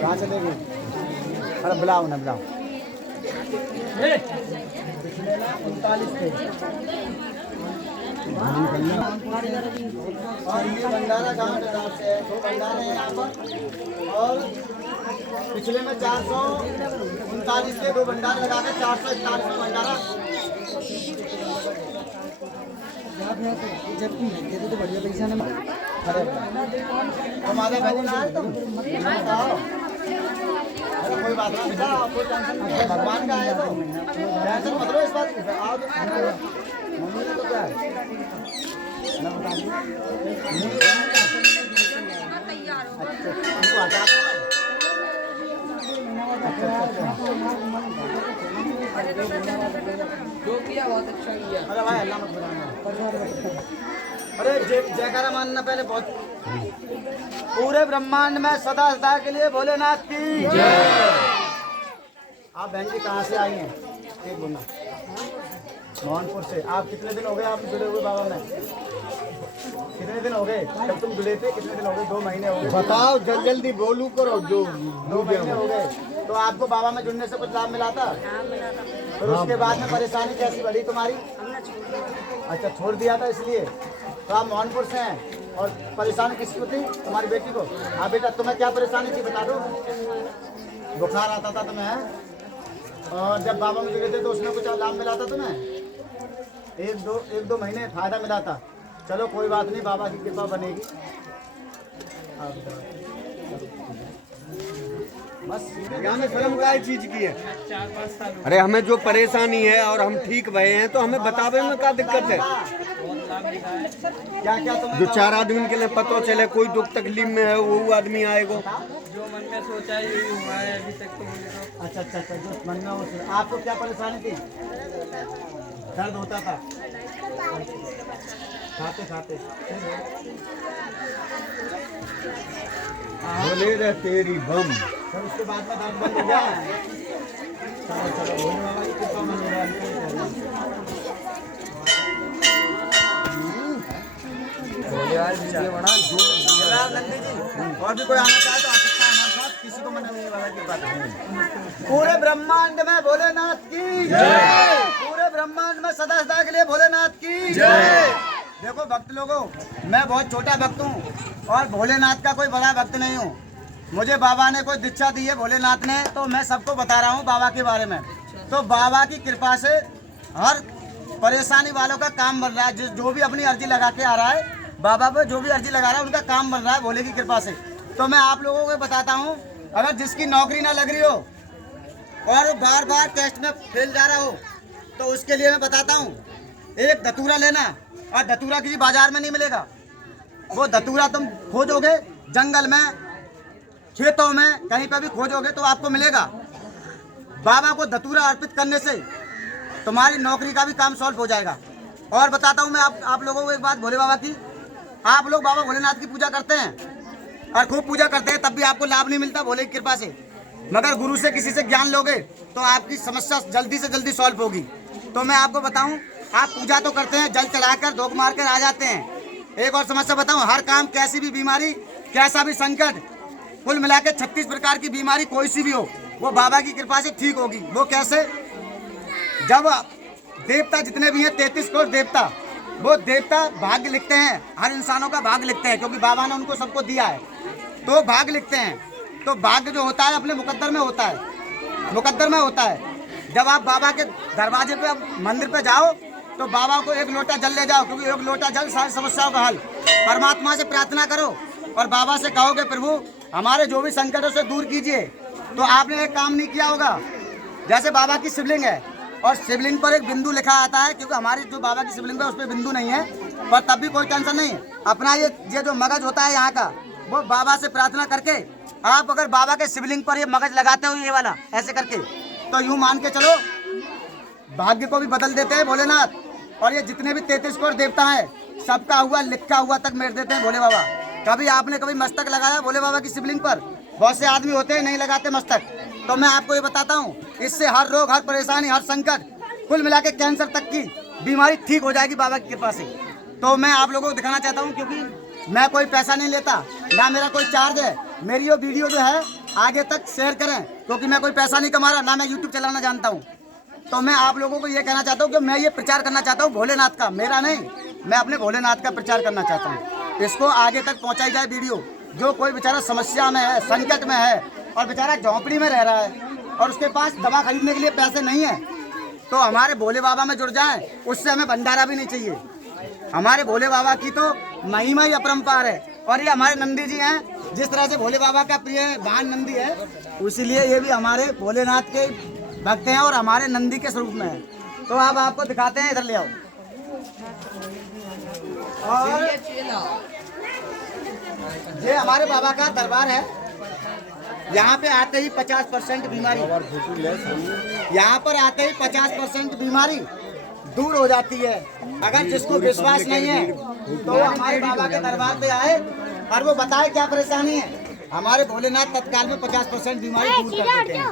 कहाँ चले गए? अरे बुलाओ ना बुलाओ। पिछले ना 39 थे और ये भंडारा गाँव बाजार से है। 2 भंडारे हैं यहाँ पर और पिछले में 439 के 2 भंडारे लगा के 441 में भंडारा। तो बढ़िया पैसा ना हमारे बहन ना तुम बताओ। अरे कोई बात नहीं बेटा, कोई टेंशन नहीं है, भगवान का है तो टेंशन मत लो इस बात की। आओ मम्मी ने तो क्या है मैं बता दूँ उनको हटा दो। जो किया बहुत अच्छा किया। अरे भाई अल्लाह मत बुलाना। अरे जयकारा मानना पहले बहुत। पूरे ब्रह्मांड में सदा सदा के लिए भोलेनाथ की जय। आप बहन जी कहाँ से आई हैं? एक बोलना। मोहनपुर से। आप कितने दिन हो गए आप जुड़े हुए बाबा में? कितने दिन हो गए जब तुम जुड़े थे? कितने दिन हो गए? 2 महीने हो गए। बताओ जल्दी बोलू करो। जो 2 महीने हो गए। तो आपको बाबा में जुड़ने से कुछ लाभ मिला था? फिर उसके बाद में परेशानी कैसी बढ़ी तुम्हारी? अच्छा छोड़ दिया था इसलिए। तो आप मोहनपुर से हैं और परेशानी किसकी थी? तुम्हारी बेटी को। हाँ बेटा तुम्हें क्या परेशानी थी बता दो। बुखार आता था तुम्हें? और जब बाबा में जुड़े थे तो उसमें कुछ लाभ मिला था तुम्हें? 1-2 महीने फायदा मिला था। चलो कोई बात नहीं, बाबा की कृपा बनेगी। बस हमें शर्म क्या चीज की है? अरे हमें जो परेशानी है और हम ठीक भये हैं तो हमें बतावे में क्या दिक्कत है? क्या क्या तुम्हें जो 4 आदमी के लिए पता चले कोई दुख तकलीफ में है वो आदमी आएगा। जो मन में सोचा है यही हुआ है अभी तक तो मुझे तो। अच्छा जो मन में हो। आपको क्या परेशानी थी? दर्द होता था खाते खाते? बोले रे तेरी बम। फिर उसके बाद में दर्द बंद हो गया? चलो भोले बाबा की कृपा मन नंदी जी। और भी कोई आना चाहे तो आ सकता है हमारे साथ, किसी को मना नहीं है बाबा की बात। पूरे ब्रह्मांड में भोलेनाथ की जय। पूरे ब्रह्मांड में सदा सदा के लिए भोलेनाथ की जय। देखो भक्त लोगों, मैं बहुत छोटा भक्त हूँ और भोलेनाथ का कोई बड़ा भक्त नहीं हूँ। मुझे बाबा ने कोई दीक्षा दी है भोलेनाथ ने, तो मैं सबको बता रहा हूँ बाबा के बारे में। तो बाबा की कृपा से हर परेशानी वालों का काम बन रहा है। जो भी अपनी अर्जी लगा के आ रहा है बाबा पे, जो भी अर्जी लगा रहा है उनका काम बन रहा है भोले की कृपा से। तो मैं आप लोगों को बताता हूँ, अगर जिसकी नौकरी ना लग रही हो और वो बार बार टेस्ट में फेल जा रहा हो तो उसके लिए मैं बताता हूँ, एक धतूरा लेना। और धतूरा किसी बाजार में नहीं मिलेगा। वो धतूरा तुम खोजोगे जंगल में, खेतों में, कहीं पर भी खोजोगे तो आपको मिलेगा। बाबा को धतूरा अर्पित करने से तुम्हारी नौकरी का भी काम सॉल्व हो जाएगा। और बताता हूँ मैं आप लोगों को एक बात भोले बाबा की। आप लोग बाबा भोलेनाथ की पूजा करते हैं और खूब पूजा करते हैं, तब भी आपको लाभ नहीं मिलता भोले की कृपा से। मगर गुरु से किसी से ज्ञान लोगे तो आपकी समस्या जल्दी से जल्दी सॉल्व होगी। तो मैं आपको बताऊं, आप पूजा तो करते हैं, जल चढ़ाकर धोख मार कर आ जाते हैं। एक और समस्या बताऊं, हर काम, कैसी भी बीमारी, कैसा भी संकट, कुल मिला के 36 प्रकार की बीमारी कोई सी भी हो, वो बाबा की कृपा से ठीक होगी। वो कैसे? जब देवता जितने भी हैं 33 करोड़ देवता, वो देवता भाग्य लिखते हैं, हर इंसानों का भाग्य लिखते हैं, क्योंकि बाबा ने उनको सबको दिया है तो भाग्य लिखते हैं। तो भाग्य जो होता है अपने मुकद्दर में होता है, मुकद्दर में होता है। जब आप बाबा के दरवाजे पे, मंदिर पे जाओ तो बाबा को 1 लोटा जल ले जाओ, क्योंकि 1 लोटा जल सारी समस्याओं का हल। परमात्मा से प्रार्थना करो और बाबा से कहोगे प्रभु हमारे जो भी संकट है उसे दूर कीजिए। तो आपने एक काम नहीं किया होगा, जैसे बाबा की शिवलिंग है और शिवलिंग पर एक बिंदु लिखा आता है, क्योंकि हमारी जो बाबा की शिवलिंग है उस पर बिंदु नहीं है, पर तब भी कोई टेंशन नहीं। अपना ये जो मगज होता है यहाँ का, वो बाबा से प्रार्थना करके आप अगर बाबा के शिवलिंग पर ये मगज लगाते हो, ये वाला ऐसे करके, तो यूँ मान के चलो भाग्य को भी बदल देते हैं भोलेनाथ। और ये जितने भी 33 करोड़ देवता हैं सबका हुआ लिखा हुआ तक मेट देते हैं भोले बाबा। कभी आपने कभी मस्तक लगाया भोले बाबा की शिवलिंग पर? बहुत से आदमी होते हैं नहीं लगाते मस्तक। तो मैं आपको ये बताता हूँ, इससे हर रोग, हर परेशानी, हर संकट, कुल मिला के कैंसर तक की बीमारी ठीक हो जाएगी बाबा की कृपा से। तो मैं आप लोगों को दिखाना चाहता हूँ, क्योंकि मैं कोई पैसा नहीं लेता, ना मेरा कोई चार्ज है। मेरी ये वीडियो जो है आगे तक शेयर करें, क्योंकि मैं कोई पैसा नहीं कमा रहा, ना मैं यूट्यूब चलाना जानता हूँ। तो मैं आप लोगों को ये कहना चाहता हूँ कि मैं ये प्रचार करना चाहता हूँ भोलेनाथ का, मेरा नहीं, मैं अपने भोलेनाथ का प्रचार करना चाहता हूँ। इसको आगे तक पहुँचाई जाए वीडियो। जो कोई बेचारा समस्या में है, संकट में है और बेचारा झोंपड़ी में रह रहा है और उसके पास दवा खरीदने के लिए पैसे नहीं है, तो हमारे भोले बाबा में जुड़ जाएं। उससे हमें भंडारा भी नहीं चाहिए। हमारे भोले बाबा की तो महिमा ही अपरंपार है। और ये हमारे नंदी जी हैं, जिस तरह से भोले बाबा का प्रिय वाहन नंदी है, इसीलिए ये भी हमारे भोलेनाथ के भक्त हैं और हमारे नंदी के स्वरूप में है। तो अब आपको दिखाते हैं, इधर ले आओ। और ये हमारे बाबा का दरबार है। यहाँ पे आते ही 50% बीमारी, यहाँ पर आते ही 50% बीमारी दूर हो जाती है। अगर जिसको विश्वास नहीं है तो हमारे बाबा के दरबार पे आए और वो बताए क्या परेशानी है। हमारे भोलेनाथ तत्काल में 50% बीमारी दूर कर देते हैं।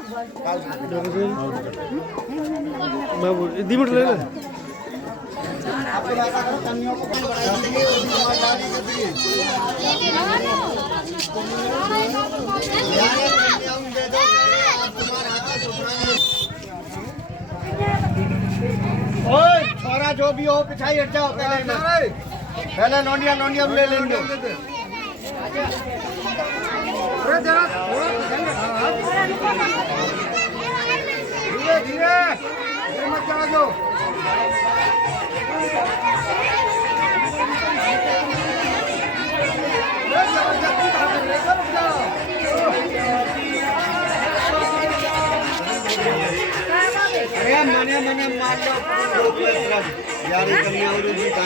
आप लोग ऐसा करो, कन्याओं को बढ़ाई दीजिए और बीमार डाली दीजिए। ओए छोरा जो भी हो पिछाई हट जाओ, पहले नोनिया ले लेंगे। धीरे धीरे मत चलो। अरे मने मने मान लो यार, कन्या और जी का